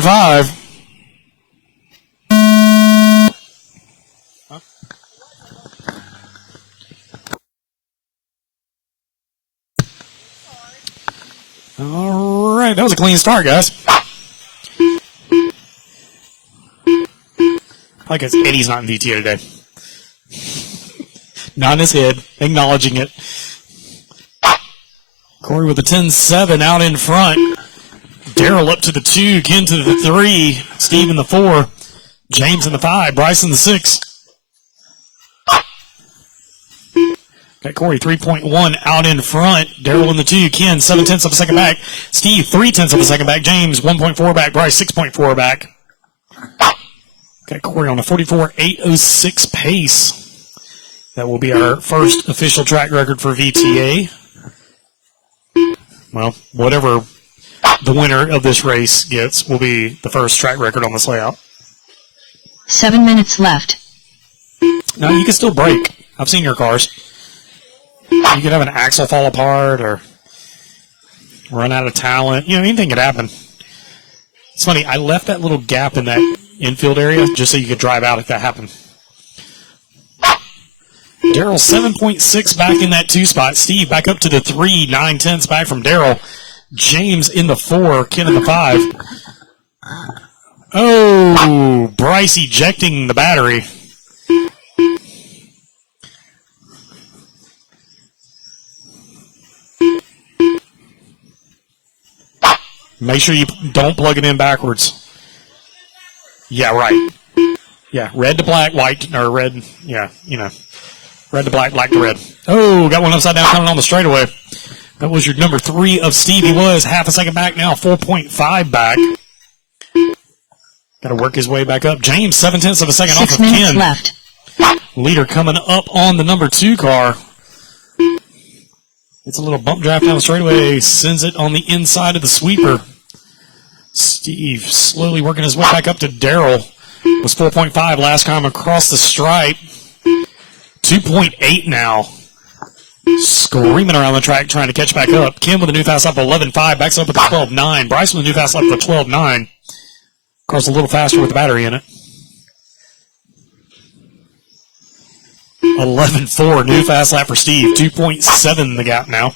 and 5. All right, that was a clean start, guys. I guess Eddie's not in VTA today. Not in his head, acknowledging it. Corey with the 10-7 out in front. Daryl up to the 2, Ken to the 3, Steve in the 4, James in the 5, Bryce in the 6. Got Corey 3.1 out in front. Daryl in the 2, Ken 7/10 of a second back, Steve 3/10 of a second back, James 1.4 back, Bryce 6.4 back. Got Corey on a 44.806 pace. That will be our first official track record for VTA. Well, whatever the winner of this race gets will be the first track record on this layout. 7 minutes left. Now, you can still brake. I've seen your cars. You could have an axle fall apart or run out of talent. You know, anything could happen. It's funny, I left that little gap in that infield area just so you could drive out if that happened. Daryl 7.6 back in that 2 spot. Steve back up to the 3, 9/10 back from Daryl. James in the 4, Ken in the 5. Oh, Bryce ejecting the battery. Make sure you don't plug it in backwards. Yeah, right. Yeah, red to black, white, or red, yeah, you know. Red to black, black to red. Oh, got one upside down coming on the straightaway. That was your number 3 of Steve. He was half a second back now, 4.5 back. Got to work his way back up. James, 7/10 of a second off of 6 minutes Ken. left. Leader coming up on the number 2 car. It's a little bump draft down the straightaway. Sends it on the inside of the sweeper. Steve slowly working his way back up to Daryl. Was 4.5 last time across the stripe. 2.8 now. Screaming around the track trying to catch back up. Kim with a new fast lap of 11.5. Backs up with a 12.9. Bryce with a new fast lap of 12.9. Of course, a little faster with the battery in it. 11.4. New fast lap for Steve. 2.7 the gap now.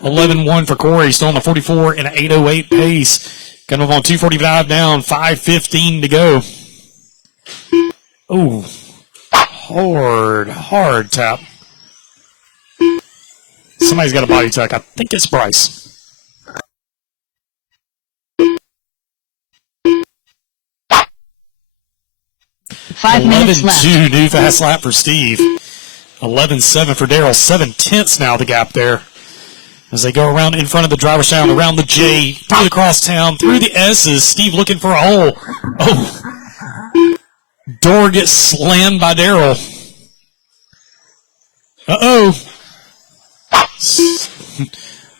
11.1 for Corey. Still on the 44 and an 8.08 pace. Got to move on 2.45 down. 5.15 to go. Oh. Hard tap. Somebody's got a body tuck. I think it's Bryce. 5 minutes left. 11.2 new fast lap for Steve. 11.7 for Daryl. 7/10 now the gap there. As they go around in front of the driver's town, around the J, through the crosstown, through the S's. Steve looking for a hole. Oh. Door gets slammed by Daryl. Uh-oh.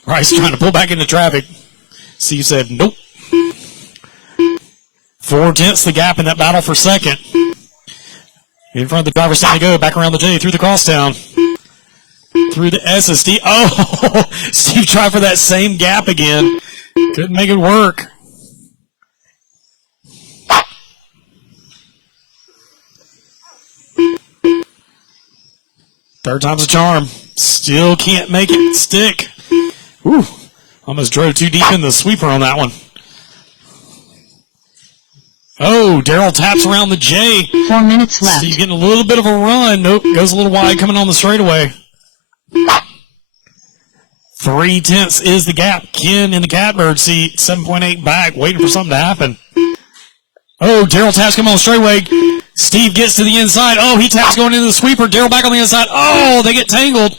Bryce trying to pull back into traffic. Steve said, nope. 4/10 the gap in that battle for second. In front of the driver's stand to go, back around the J, through the crosstown. Through the S's. Steve, oh! Steve tried for that same gap again. Couldn't make it work. Third time's a charm. Still can't make it stick. Whew. Almost drove too deep in the sweeper on that one. Oh, Daryl taps around the J. 4 minutes left. Steve getting a little bit of a run. Nope, goes a little wide coming on the straightaway. 3/10 is the gap. Ken in the catbird seat, 7.8 back, waiting for something to happen. Oh, Daryl taps coming on the straightaway. Steve gets to the inside. Oh, he taps going into the sweeper. Daryl back on the inside. Oh, they get tangled.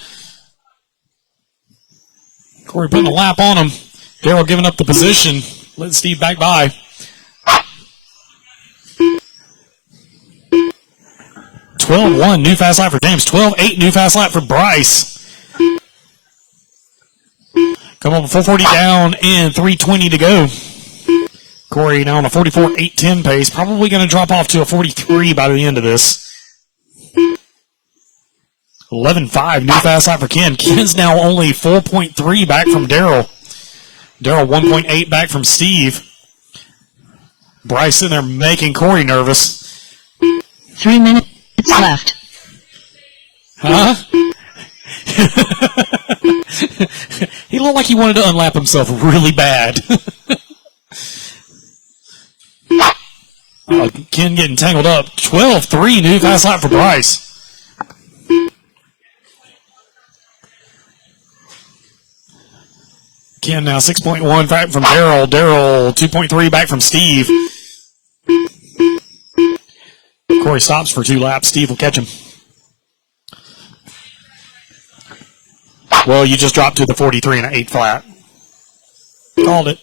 Corey putting a lap on him. Daryl giving up the position. Letting Steve back by. 12.1 new fast lap for James. 12.8 new fast lap for Bryce. Come on, 440 down and 320 to go. Corey now on a 44.810 pace. Probably going to drop off to a 43 by the end of this. 11.5 new fast lap for Ken. Ken's now only 4.3 back from Daryl. Daryl 1.8 back from Steve. Bryce in there making Corey nervous. 3 minutes left. Huh? He looked like he wanted to unlap himself really bad. Oh, Ken getting tangled up. 12-3, new fast lap for Bryce. Ken now 6.1 back from Daryl. Daryl 2.3 back from Steve. Corey stops for 2 laps. Steve will catch him. Well, you just dropped to the 43 and an 8 flat. Called it.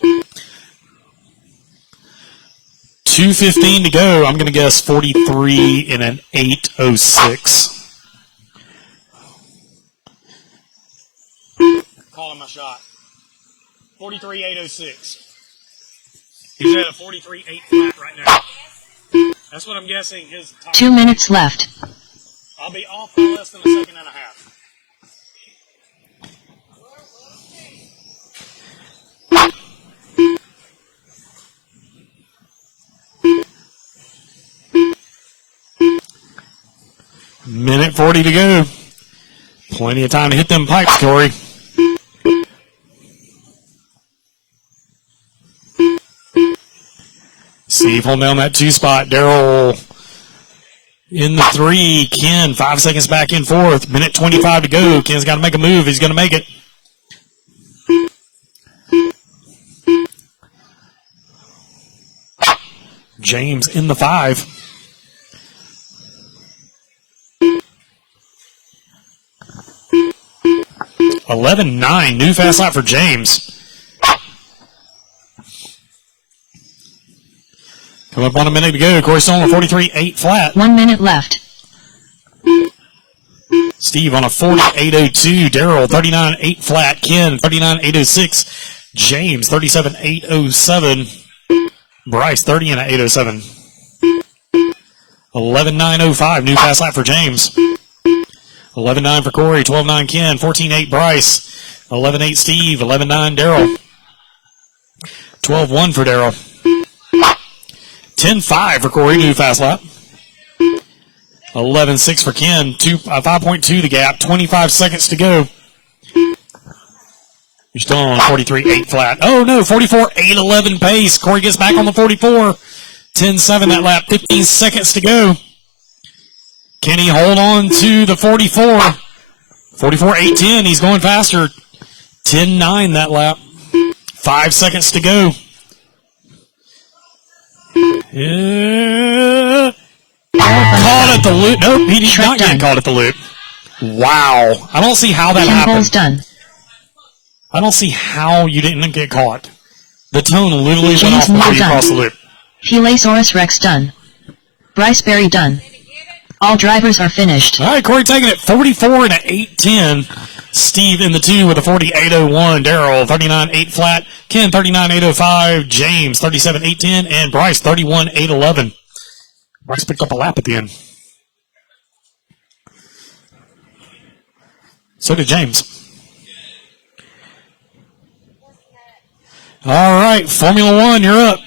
2:15 to go. I'm going to guess 43 and an 8:06. Calling my shot. 43.806. He's at a 43.8 flat right now. That's what I'm guessing his time. 2 minutes left. I'll be off for less than a second and a half. Minute 40 to go. Plenty of time to hit them pipes, Corey. Steve holding down that 2 spot. Daryl in the 3. Ken 5 seconds back in 4th. Minute 25 to go. Ken's got to make a move. He's going to make it. James in the 5. (11.9) new fast lap for James. Come up on a minute to go. Corey still on a 43.8 flat. 1 minute left. Steve on a 48.02. Daryl 39.8 flat. Ken 39.806. James 37.807. Bryce 30 and an 807. 11.905 new fast lap for James. 11.9 for Corey. 12.9 Ken. 14.8 Bryce. 11.8 Steve. 11.9 Daryl. 12.1 for Daryl. 10.5 for Corey, new fast lap. 11.6 for Ken. 5.2 the gap. 25 seconds to go. You're still on 43.8 flat. Oh no, 44.811 pace. Corey gets back on the 44. 10.7 that lap. 15 seconds to go. Can he hold on to the 44? 44.810. He's going faster. 10.9 that lap. 5 seconds to go. Yeah. Caught at the loop. Nope, he did not get caught at the loop. Wow. I don't see how that happened. Done. I don't see how you didn't get caught. The tone literally went James off before you done. crossed the loop. Pelasaurus Rex done. Bryce Berry done. All drivers are finished. All right, Corey taking it 44 and an 810. Steve in the 2 with a 48.01. Daryl 39.8 flat. Ken 39.805. James 37.810. And Bryce 31.811. Bryce picked up a lap at the end. So did James. All right, Formula One, you're up.